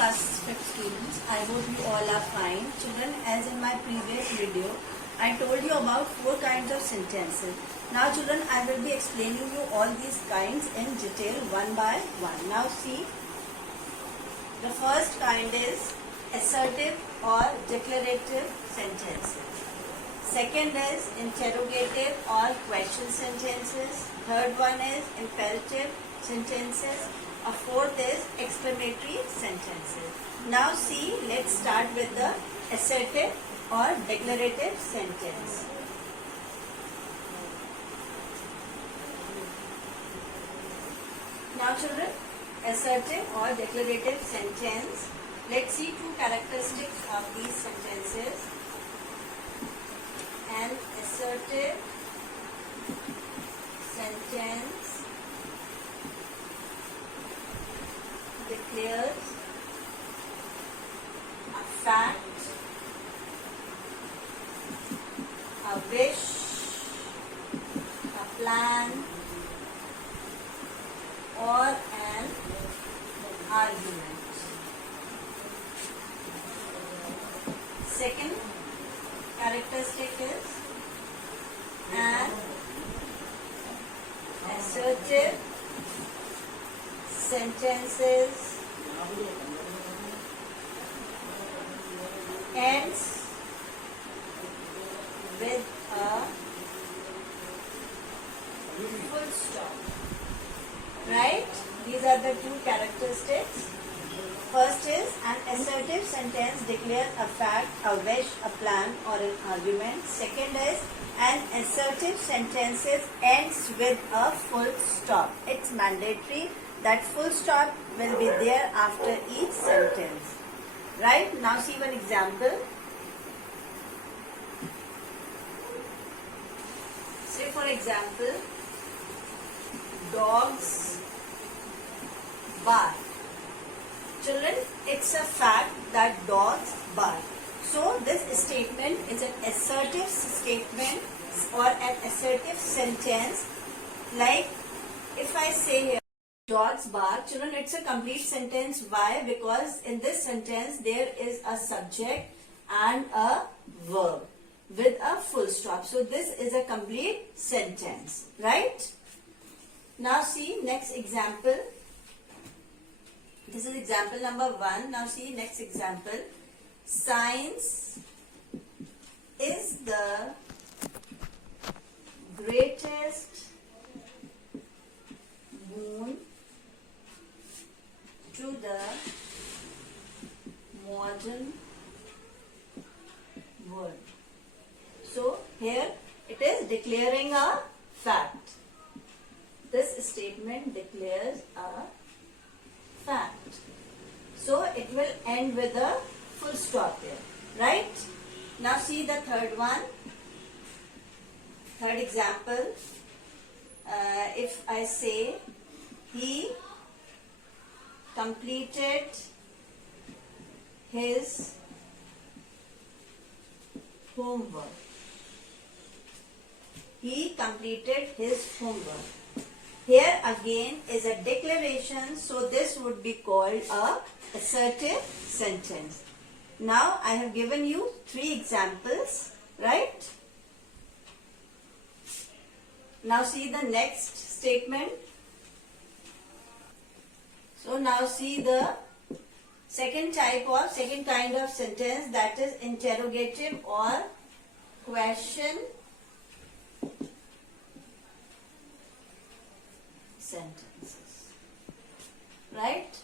class 5th students. I hope you all are fine. Children, as in my previous video, I told you about 4 kinds of sentences. Now children, I will be explaining you all these kinds in detail one by one. Now see, the first kind is assertive or declarative sentences. Second is interrogative or question sentences. Third one is imperative sentences. A fourth is exclamatory sentences. Now see, let's start with the assertive or declarative sentence. Now children, assertive or declarative sentence. Let's see 2 characteristics of these sentences. An assertive sentence declares a fact, a wish, a plan, or an argument. Second characteristic is an assertive sentences ends with a full stop. Right? These are the 2 characteristics. First is an assertive sentence declares a fact, a wish, a plan, or an argument. Second is an assertive sentence ends with a full stop. It's mandatory that full stop will be there after each sentence. Right? Now see one example. Say for example, dogs bark. Children, it's a fact that dogs bark. So this statement is an assertive statement or an assertive sentence. Like if I say here, dogs bark, children, it's a complete sentence. Why? Because in this sentence there is a subject and a verb with a full stop. So this is a complete sentence, right? Now see next example. This is example number 1. Now see next example. Science is the greatest boon to the modern world. So here it is declaring a fact. This statement declares a fact. So it will end with a full stop there. Right? Now see the third one. Third example. If I say he completed his homework. He completed his homework. Here again is a declaration, so this would be called a assertive sentence. Now I have given you 3 examples, right? Now see the next statement. So now see the second kind of sentence, that is interrogative or question sentences. Right?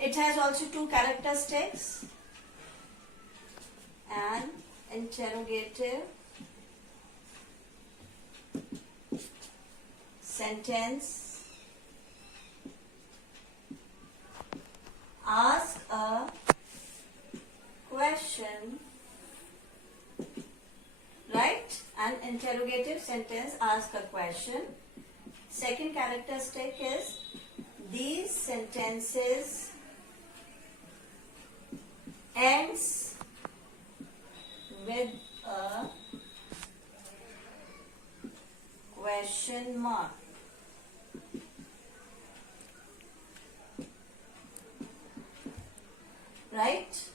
It has also 2 characteristics. An interrogative sentence asks a question. Right? An interrogative sentence asks a question. Second characteristic is these sentences ends with a question mark. right?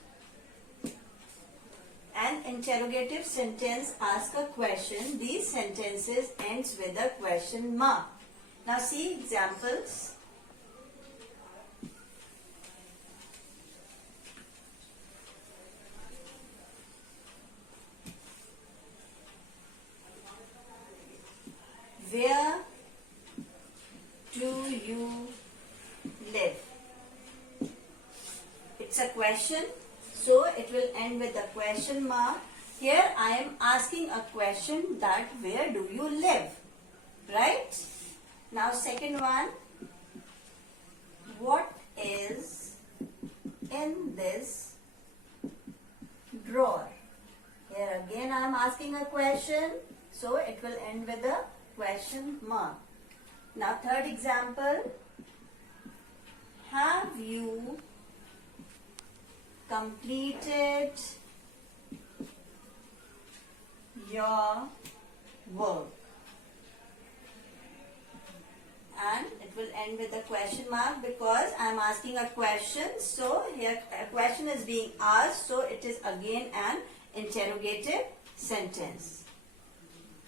An interrogative sentence asks a question. These sentences ends with a question mark. Now see examples. Where do you live? It's a question, so it will end with a question mark. Here I am asking a question that where do you live? Right? Now second one, what is in this drawer? Here again I am asking a question, so it will end with a question mark. Now third example, have you completed your work? And it will end with a question mark because I am asking a question. So here a question is being asked, so it is again an interrogative sentence.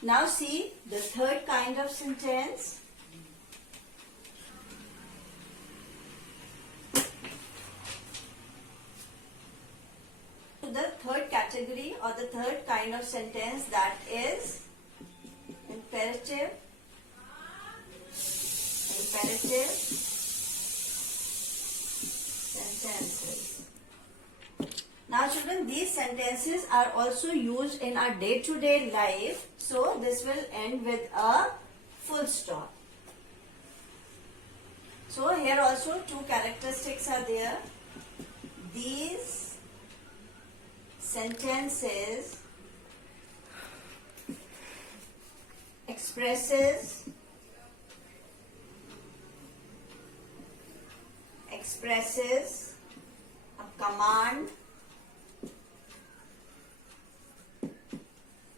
Now see the third kind of sentence. The third category or the third kind of sentence, that is imperative sentences. Now children, these sentences are also used in our day-to-day life, so this will end with a full stop. So here also two characteristics are there. These sentences expresses a command.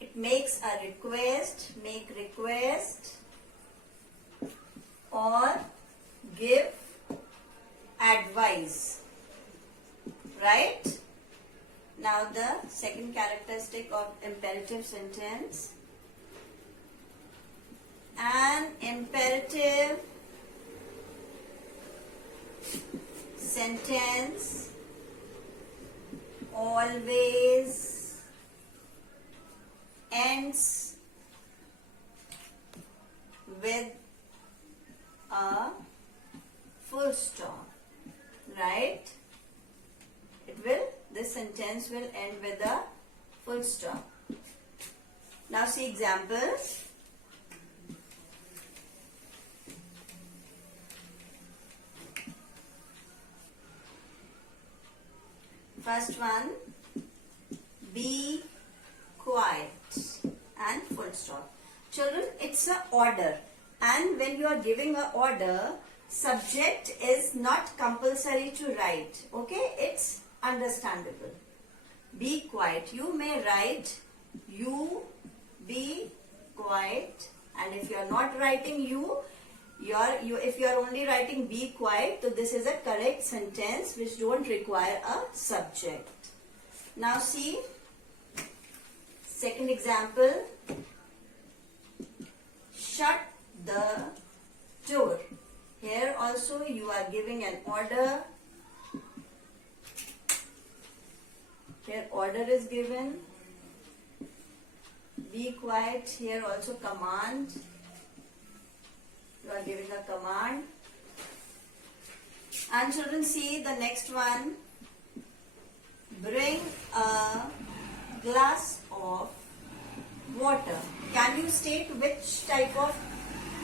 It makes a request, or give advice, right? Now the second characteristic of imperative sentence. An imperative sentence always ends with a full stop, right? This sentence will end with a full stop. Now see examples. First one, be quiet and full stop. Children, it's an order, and when you are giving an order, subject is not compulsory to write. Okay, it's understandable. Be quiet. You may write you be quiet, and if you are not writing if you are only writing be quiet, so this is a correct sentence which don't require a subject. Now see second example. Shut the door. Here also you are giving an order. Here order is given. Be quiet. Here also command. You are giving a command. And children, see the next one. Bring a glass of water. Can you state which type of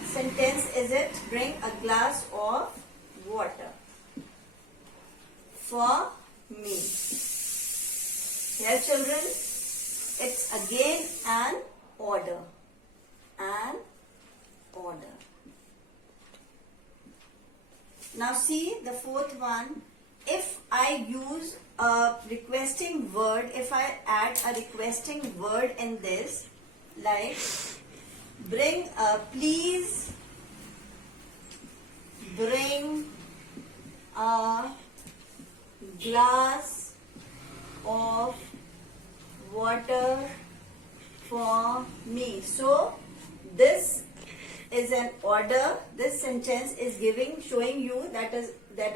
sentence is it? Bring a glass of water for me. Here children, it's again an order. An order. Now see the fourth one. If I use a requesting word, if I add a requesting word in this, like bring a, please bring a glass of water for me. So this is an order. This sentence is showing you that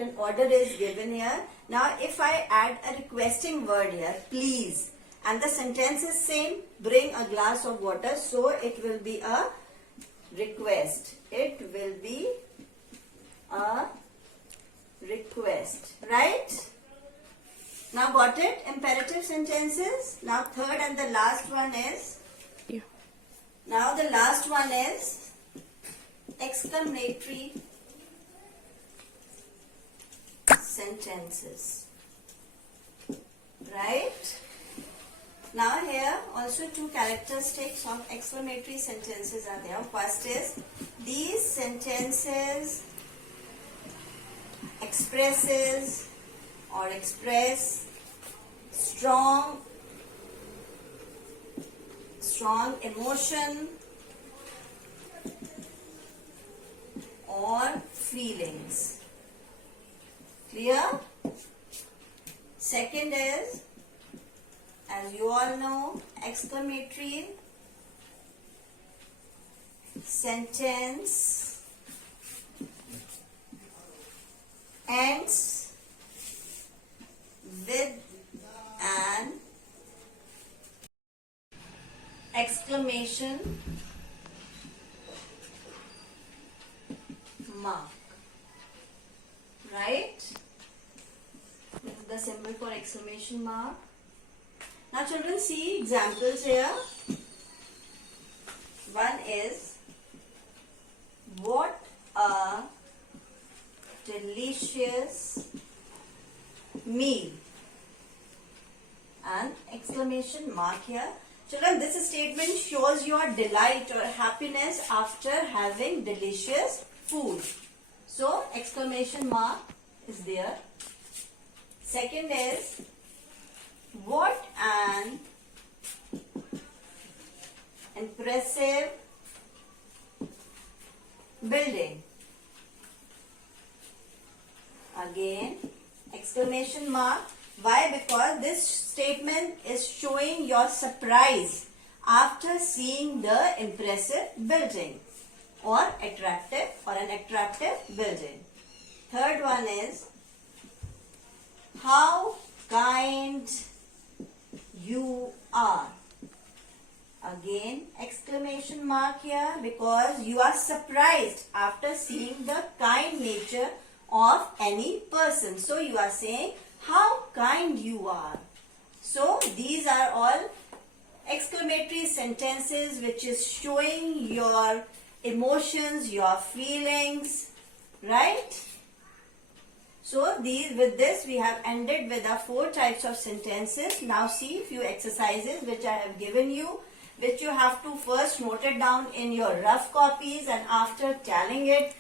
an order is given here. Now if I add a requesting word here, please, and the sentence is same, bring a glass of water, so it will be a request. It will be a request, right? Now got it? Imperative sentences. Now third and the last one is, now the last one is exclamatory sentences, right? Now here also two characteristics of exclamatory sentences are there. First is, these sentences expresses or express strong emotion or feelings. Clear? Second is, as you all know, exclamatory sentence ends with an exclamation mark, right? This is the symbol for exclamation mark. Now children, see examples here. One is, what a delicious meal, and exclamation mark here. Children, this statement shows your delight or happiness after having delicious food. So exclamation mark is there. Second is, what an impressive building. Again, exclamation mark. Why? Because this statement is showing your surprise after seeing the impressive building or an attractive building. Third one is, how kind you are. Again, exclamation mark here, because you are surprised after seeing the kind nature of any person. So you are saying how kind you are. So these are all exclamatory sentences which is showing your emotions, your feelings, right? So with this we have ended with our 4 types of sentences. Now see few exercises which I have given you, which you have to first note it down in your rough copies, and after telling it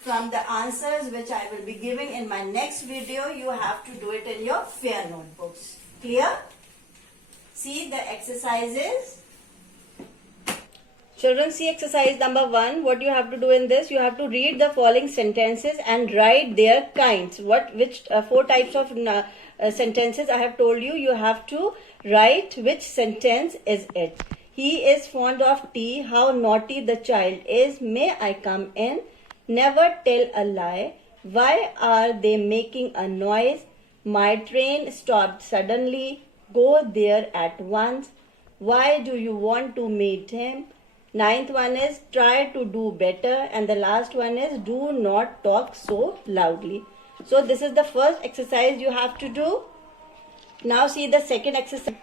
from the answers which I will be giving in my next video, you have to do it in your fair notebooks. Clear? See the exercises. Children, see exercise number 1. What you have to do in this, you have to read the following sentences and write their kinds. Which 4 types of sentences I have told you. You have to write which sentence is it. He is fond of tea. How naughty the child is. May I come in? Never tell a lie. Why are they making a noise? My train stopped suddenly. Go there at once. Why do you want to meet him? 9th one is, try to do better, and the last one is, do not talk so loudly. So this is the first exercise you have to do. Now see the second exercise.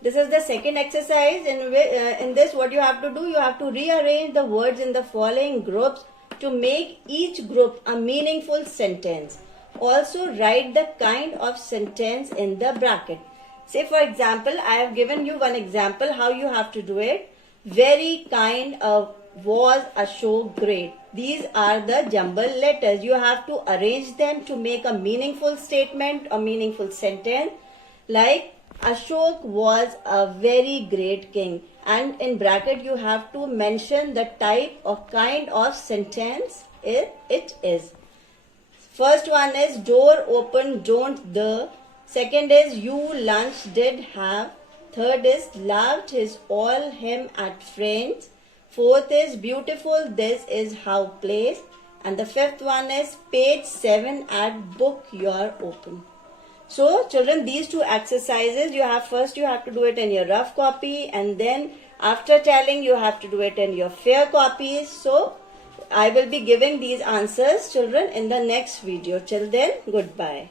This is the second exercise. In this, what you have to do, you have to rearrange the words in the following groups to make each group a meaningful sentence. Also write the kind of sentence in the bracket. Say for example, I have given you one example how you have to do it. Very kind of, was Ashok great. These are the jumbled letters. You have to arrange them to make a meaningful statement or meaningful sentence. Like, Ashok was a very great king. And in bracket you have to mention the type of kind of sentence it is. First one is, door open, don't the Second is you lunch did have. Third is loved his all him at friends. Fourth is beautiful this is how place. And the fifth one is page 7 at book you're open. So children, these two exercises you have to do it in your rough copy, and then after telling you have to do it in your fair copies. So I will be giving these answers children in the next video. Till then, goodbye.